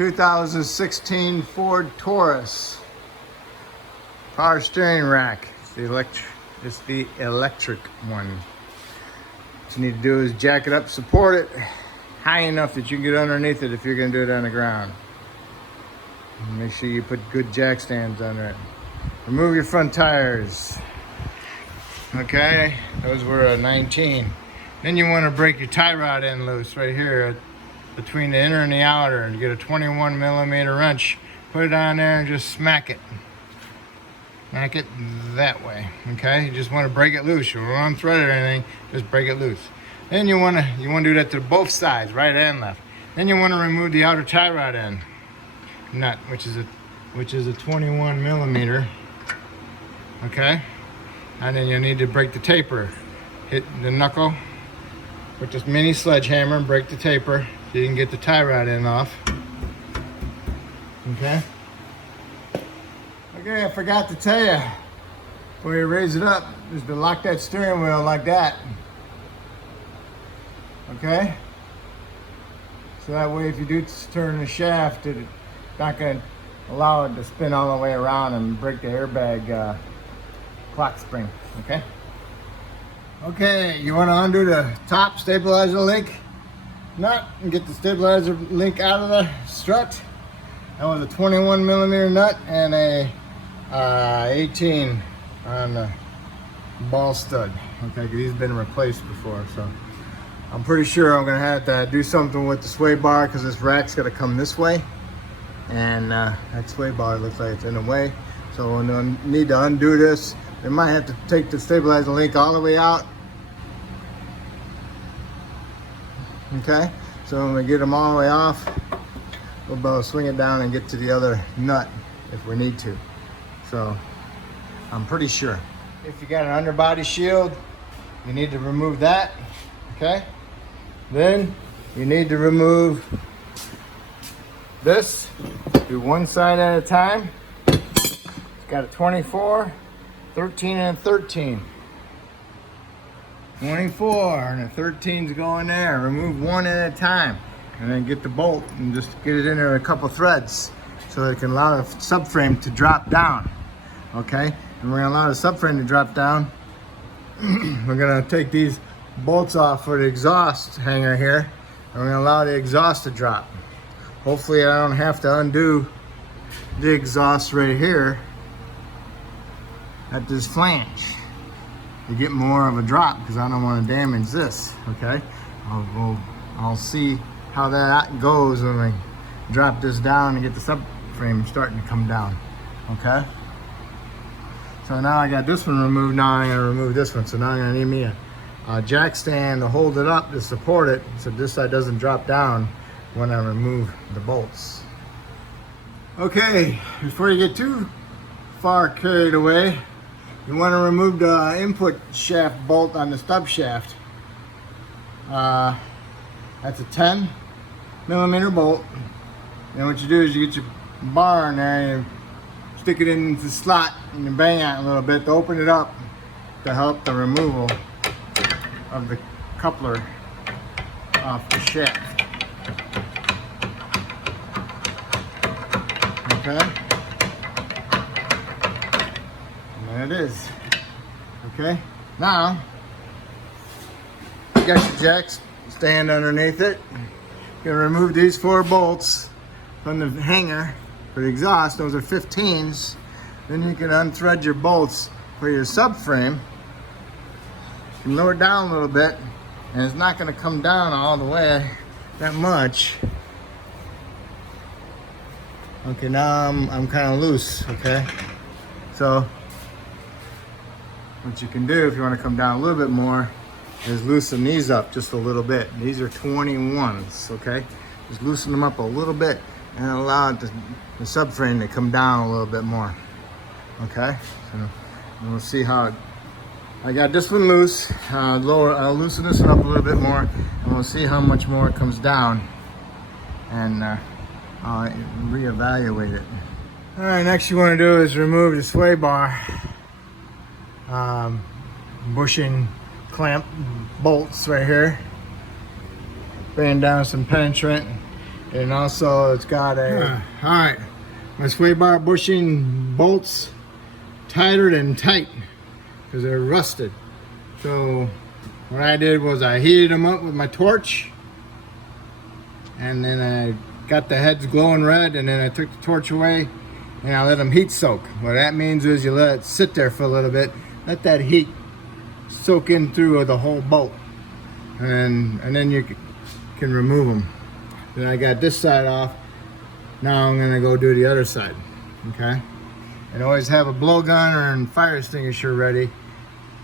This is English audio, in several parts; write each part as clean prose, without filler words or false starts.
2016 Ford Taurus power steering rack. It's the electric one. What you need to do is jack it up, support it high enough that you can get underneath it if you're going to do it on the ground. And make sure you put good jack stands under it. Remove your front tires. Okay, those were a 19. Then you want to break your tie rod end loose right here between the inner and the outer, and get a 21 millimeter wrench. Put it on there and just smack it. Smack it that way. Okay, you just want to break it loose. You don't unthread it or anything. Just break it loose. Then you want to do that to both sides, right and left. Then you want to remove the outer tie rod end nut, which is a 21 millimeter. Okay, and then you need to break the taper. Hit the knuckle with this mini sledgehammer and break the taper so you can get the tie rod end off. Okay. Okay, I forgot to tell you, before you raise it up, is to lock that steering wheel like that. Okay? So that way if you do turn the shaft, it's not going to allow it to spin all the way around and break the airbag clock spring. Okay? Okay, you want to undo the top stabilizer link nut and get the stabilizer link out of the strut. That was a 21 millimeter nut and a 18 on the ball stud. Okay, because he's been replaced before, so I'm pretty sure I'm gonna have to do something with the sway bar because this rack's gonna come this way, and that sway bar looks like it's in the way. So I'm gonna need to undo this. I might have to take the stabilizer link all the way out. Okay, so when we get them all the way off, we'll be able to swing it down and get to the other nut if we need to. So I'm pretty sure. If you got an underbody shield, you need to remove that. Okay, then you need to remove this. Do one side at a time. It's got a 24, 13, and a 13. 24 and a 13's going there. Remove one at a time, and then get the bolt and just get it in there a couple threads so it can allow the subframe to drop down. Okay, and we're gonna allow the subframe to drop down. We're gonna take these bolts off for the exhaust hanger here, and we're gonna allow the exhaust to drop. Hopefully I don't have to undo the exhaust right here at this flange to get more of a drop, because I don't want to damage this. Okay, I'll see how that goes when we drop this down and get the subframe starting to come down. Okay, so now I got this one removed. Now I'm going to remove this one. So now I'm going to need me a jack stand to hold it up to support it so this side doesn't drop down when I remove the bolts. Okay, before you get too far carried away, you want to remove the input shaft bolt on the stub shaft. That's a 10 millimeter bolt. And what you do is you get your bar in there and you stick it into the slot and you bang out a little bit to open it up to help the removal of the coupler off the shaft. Okay. There it is. Okay, now you got your jacks stand underneath it. You're gonna remove these 4 bolts from the hanger for the exhaust. Those are 15s. Then you can unthread your bolts for your subframe. You can lower it down a little bit, and it's not gonna come down all the way that much. Okay, now I'm kind of loose. Okay, so what you can do if you want to come down a little bit more is loosen these up just a little bit. These are 21s, okay? Just loosen them up a little bit and allow the subframe to come down a little bit more, okay? So we'll see how I got this one loose. I'll loosen this one up a little bit more, and we'll see how much more it comes down, and I'll reevaluate it. All right, next you want to do is remove the sway bar bushing clamp bolts right here. Bring down some penetrant And also it's got a, all right, my sway bar bushing bolts tighter than tight because they're rusted. So what I did was I heated them up with my torch, and then I got the heads glowing red, and then I took the torch away and I let them heat soak. What that means is you let it sit there for a little bit, let that heat soak in through the whole bolt, and then you can remove them. Then I got this side off. Now I'm gonna go do the other side, okay? And always have a blowgun or a fire extinguisher ready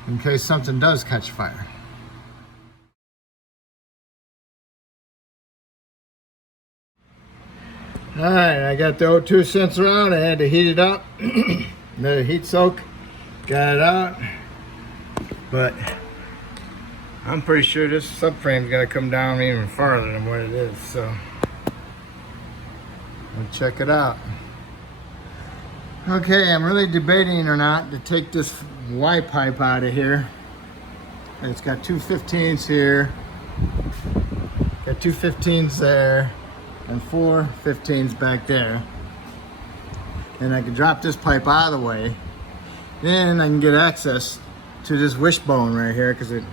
in case something does catch fire. All right, I got the O2 sensor out. I had to heat it up, let it heat soak, got it out. But I'm pretty sure this subframe's gonna come down even farther than what it is, so we'll check it out. Okay, I'm really debating or not to take this Y pipe out of here. It's got two 15s here, got two 15s there, and four 15s back there. And I can drop this pipe out of the way. Then I can get access to this wishbone right here, because I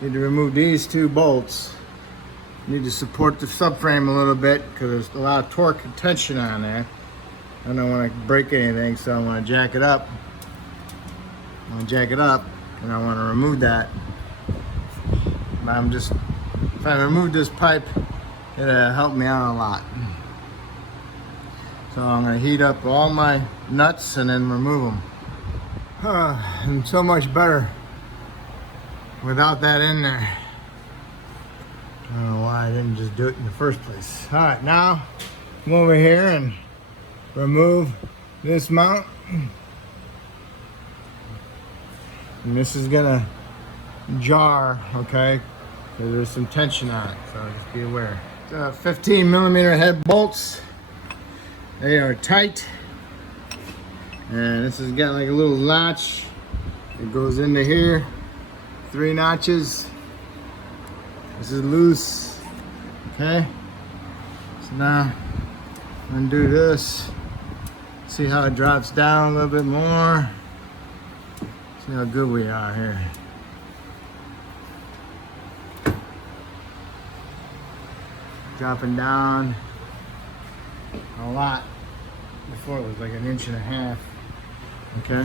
need to remove these two bolts. Need to support the subframe a little bit because there's a lot of torque and tension on there. I don't want to break anything, so I want to jack it up. And I want to remove that. But if I remove this pipe, it'll help me out a lot. So I'm going to heat up all my nuts and then remove them. And so much better without that in there. I don't know why I didn't just do it in the first place. All right, now come over here and remove this mount. And this is gonna jar, okay? Because there's some tension on it, so just be aware. 15 millimeter head bolts. They are tight. And this has got like a little notch. It goes into here. 3 notches. This is loose. Okay. So now I'm gonna do this. See how it drops down a little bit more. See how good we are here. Dropping down a lot. Before it was like 1.5 inches. Okay.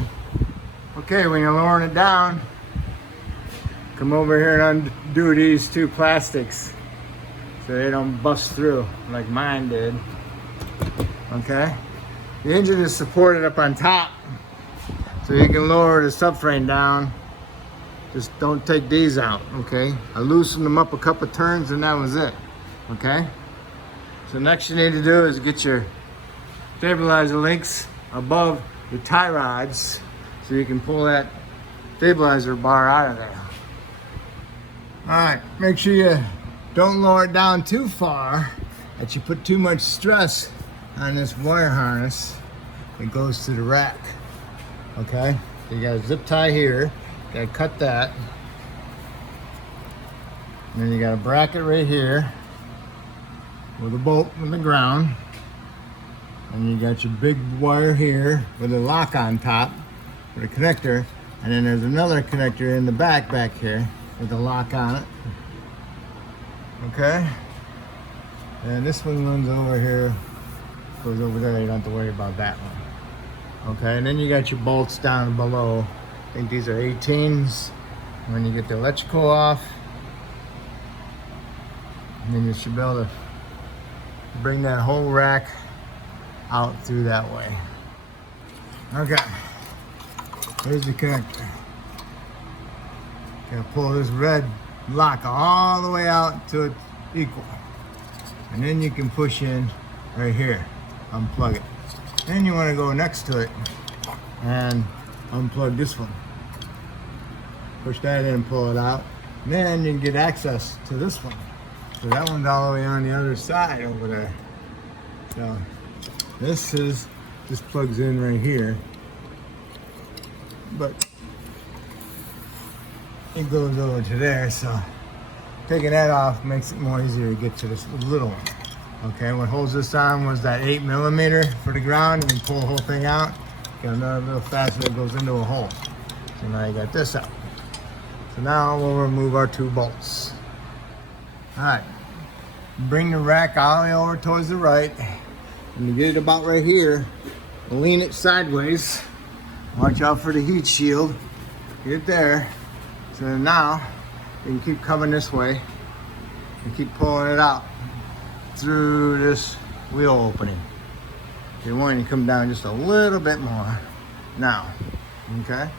Okay, when you're lowering it down, come over here and undo these two plastics so they don't bust through like mine did. Okay. The engine is supported up on top, so you can lower the subframe down. Just don't take these out, okay? I loosened them up a couple turns and that was it, okay? So next you need to do is get your stabilizer links above the tie rods so you can pull that stabilizer bar out of there. All right, make sure you don't lower it down too far that you put too much stress on this wire harness that goes to the rack. Okay, so you got a zip tie here, you gotta cut that. And then you got a bracket right here with a bolt in the ground. And you got your big wire here with a lock on top with a connector. And then there's another connector in the back here with a lock on it. Okay? And this one runs over here, goes over there, you don't have to worry about that one. Okay, and then you got your bolts down below. I think these are 18s. When you get the electrical off, and then you should be able to bring that whole rack out through that way. Okay, here's the connector. Gonna pull this red lock all the way out to it's equal. And then you can push in right here, unplug it. Then you wanna go next to it and unplug this one. Push that in and pull it out. And then you can get access to this one. So that one's all the way on the other side over there. So this plugs in right here. But it goes over to there, so taking that off makes it more easier to get to this little one. Okay, what holds this on was that 8mm for the ground, and you pull the whole thing out. Got another little fastener that goes into a hole. So now you got this out. So now we'll remove our 2 bolts. All right, bring the rack all the way over towards the right. And you get it about right here, lean it sideways. Watch out for the heat shield. Get it there. So then now you can keep coming this way and keep pulling it out through this wheel opening. You want to come down just a little bit more now, okay?